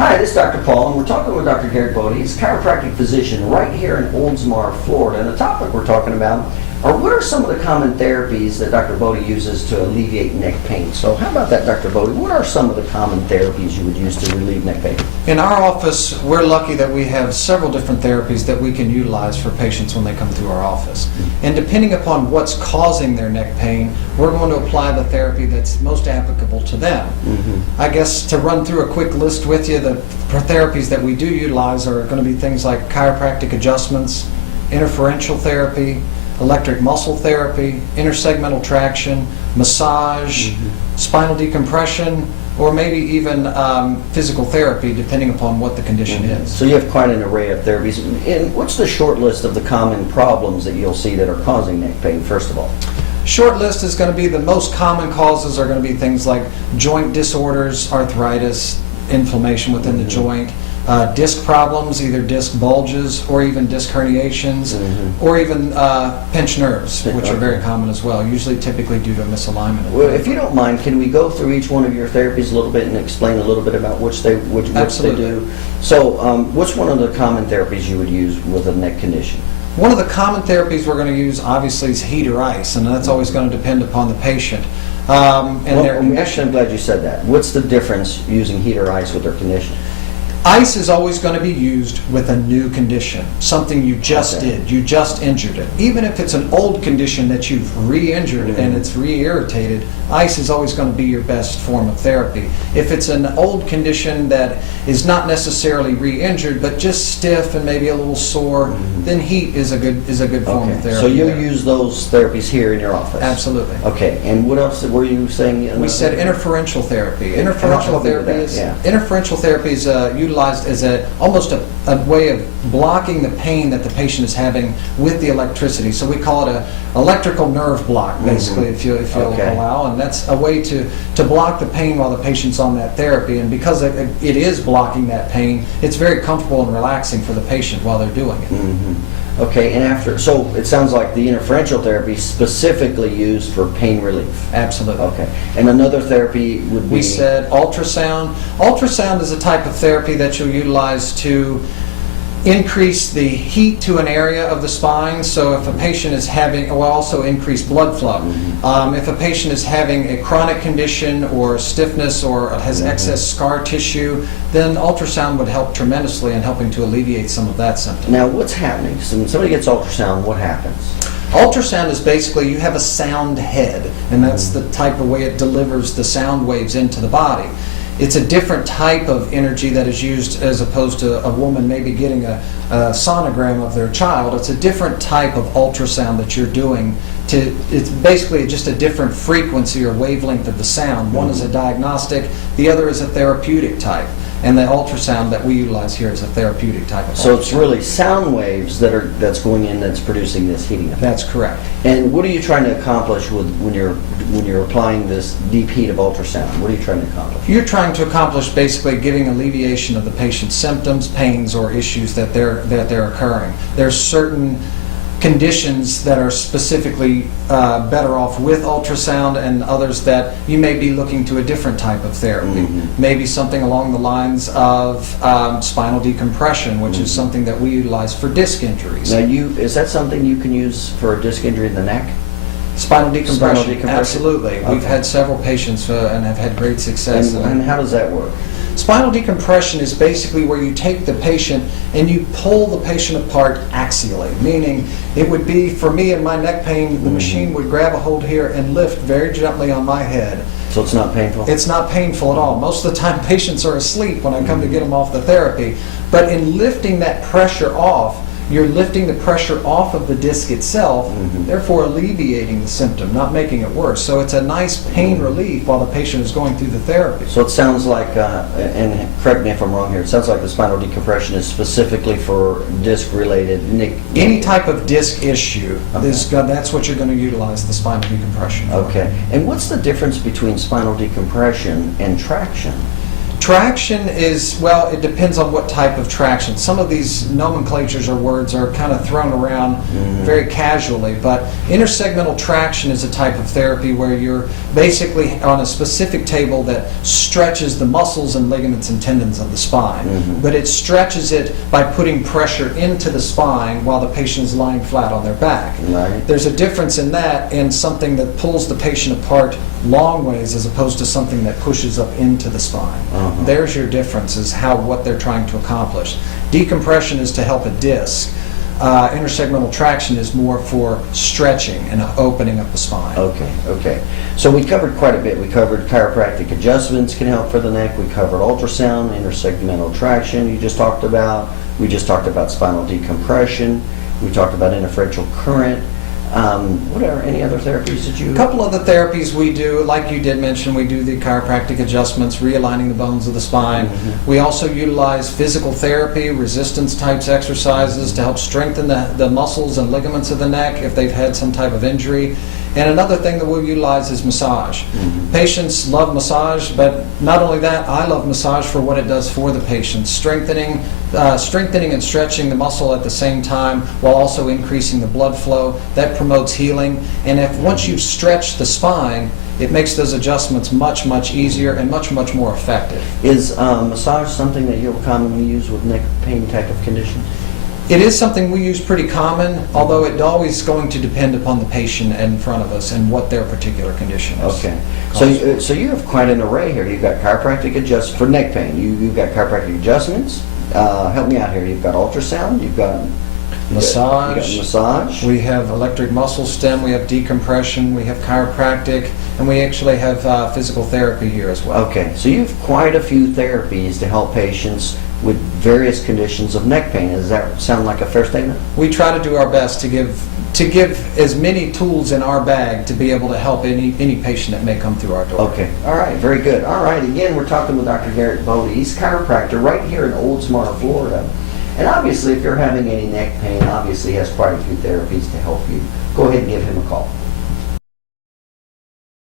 Hi, this is Dr. Paul, and we're talking with Dr. Garrett Bode. He's a chiropractic physician right here in Oldsmar, Florida. And the topic we're talking about are what are some of the common therapies that Dr. Bode uses to alleviate neck pain. So how about that, Dr. Bode? What are some of the common therapies you would use to relieve neck pain? In our office, we're lucky that we have several different therapies that we can utilize for patients when they come through our office. And depending upon what's causing their neck pain, we're going to apply the therapy that's most applicable to them. I guess to run through a quick list with you, the therapies that we do utilize are going to be things like chiropractic adjustments, interferential therapy, electric muscle therapy, intersegmental traction, massage, spinal decompression, or maybe even physical therapy, depending upon what the condition is. So you have quite an array of therapies. And what's the short list of the common problems that you'll see that are causing neck pain, first of all? Short list is going to be the most common causes are going to be things like joint disorders, arthritis, inflammation within the joint, disc problems, either disc bulges or even disc herniations, or even pinched nerves, which are very common as well, usually typically due to a misalignment. Well, if you don't mind, can we go through each one of your therapies a little bit and explain a little bit about which they do? So what's one of the common therapies you would use with a neck condition? One of the common therapies we're going to use obviously is heat or ice, and that's always going to depend upon the patient. Actually, I'm glad you said that. What's the difference using heat or ice with their condition? Ice is always going to be used with a new condition, something you just did, you just injured it. Even if it's an old condition that you've re-injured and it's re-irritated, ice is always going to be your best form of therapy. If it's an old condition that is not necessarily re-injured but just stiff and maybe a little sore, then heat is a good form of therapy. So you'll use those therapies here in your office? Absolutely. Okay, and what else were you saying? We said interferential therapy. Interferential therapy is utilized as almost a way of blocking the pain that the patient is having with the electricity. So we call it a electrical nerve block, basically, if you'll allow, and that's a way to block the pain while the patient's on that therapy. And because it is blocking that pain, it's very comfortable and relaxing for the patient while they're doing it. Okay, and so it sounds like the interferential therapy is specifically used for pain relief. Absolutely. Okay, and another therapy would be? We said ultrasound. Ultrasound is a type of therapy that you'll utilize to increase the heat to an area of the spine. So if a patient is having, will also increase blood flow. If a patient is having a chronic condition or stiffness or has excess scar tissue, then ultrasound would help tremendously in helping to alleviate some of that symptom. Now what's happening? So when somebody gets ultrasound, what happens? Ultrasound is basically you have a sound head, and that's the type of way it delivers the sound waves into the body. It's a different type of energy that is used as opposed to a woman maybe getting a sonogram of their child. It's a different type of ultrasound that you're doing. It's basically just a different frequency or wavelength of the sound. One is a diagnostic, the other is a therapeutic type. And the ultrasound that we utilize here is a therapeutic type of ultrasound. So it's really sound waves that's going in that's producing this heating effect. That's correct. And what are you trying to accomplish when you're applying this deep heat of ultrasound? What are you trying to accomplish? You're trying to accomplish basically giving alleviation of the patient's symptoms, pains, or issues that they're occurring. There's certain conditions that are specifically better off with ultrasound, and others that you may be looking to a different type of therapy. Maybe something along the lines of spinal decompression, which is something that we utilize for disc injuries. Now, is that something you can use for a disc injury in the neck? Spinal decompression, absolutely. Okay. We've had several patients and have had great success. And how does that work? Spinal decompression is basically where you take the patient and you pull the patient apart axially, meaning it would be, for me and my neck pain, the machine would grab a hold here and lift very gently on my head. So it's not painful? It's not painful at all. Most of the time patients are asleep when I come to get them off the therapy. But in lifting that pressure off, you're lifting the pressure off of the disc itself, therefore alleviating the symptom, not making it worse. So it's a nice pain relief while the patient is going through the therapy. So it sounds like, and correct me if I'm wrong here, it sounds like the spinal decompression is specifically for disc-related neck. Any type of disc issue, that's what you're going to utilize the spinal decompression for. Okay. And what's the difference between spinal decompression and traction? Traction is, well, it depends on what type of traction. Some of these nomenclatures or words are kind of thrown around very casually, but intersegmental traction is a type of therapy where you're basically on a specific table that stretches the muscles and ligaments and tendons of the spine. But it stretches it by putting pressure into the spine while the patient is lying flat on their back. Right. There's a difference in that and something that pulls the patient apart long ways as opposed to something that pushes up into the spine. There's your difference, is what they're trying to accomplish. Decompression is to help a disc. Intersegmental traction is more for stretching and opening up the spine. Okay. So we covered quite a bit. We covered chiropractic adjustments can help for the neck. We covered ultrasound, intersegmental traction you just talked about. We just talked about spinal decompression. We talked about interferential current. What are any other therapies that you... A couple other therapies we do, like you did mention, we do the chiropractic adjustments, realigning the bones of the spine. We also utilize physical therapy, resistance types exercises to help strengthen the muscles and ligaments of the neck if they've had some type of injury. And another thing that we'll utilize is massage. Patients love massage, but not only that, I love massage for what it does for the patient, strengthening and stretching the muscle at the same time while also increasing the blood flow. That promotes healing. And once you've stretched the spine, it makes those adjustments much, much easier and much, much more effective. Is massage something that you'll commonly use with neck pain type of conditions? It is something we use pretty common, although it's always going to depend upon the patient in front of us and what their particular condition is. Okay. So you have quite an array here. You've got chiropractic adjustments for neck pain. You've got chiropractic adjustments. Help me out here. You've got ultrasound. You've got massage. You got massage. We have electric muscle stim. We have decompression. We have chiropractic. And we actually have physical therapy here as well. Okay. So you have quite a few therapies to help patients with various conditions of neck pain. Does that sound like a fair statement? We try to do our best to give as many tools in our bag to be able to help any patient that may come through our door. Okay. All right. Very good. All right. Again, we're talking with Dr. Garrett Bode. He's a chiropractor right here in Oldsmar, Florida. And obviously, if you're having any neck pain, obviously he has quite a few therapies to help you. Go ahead and give him a call.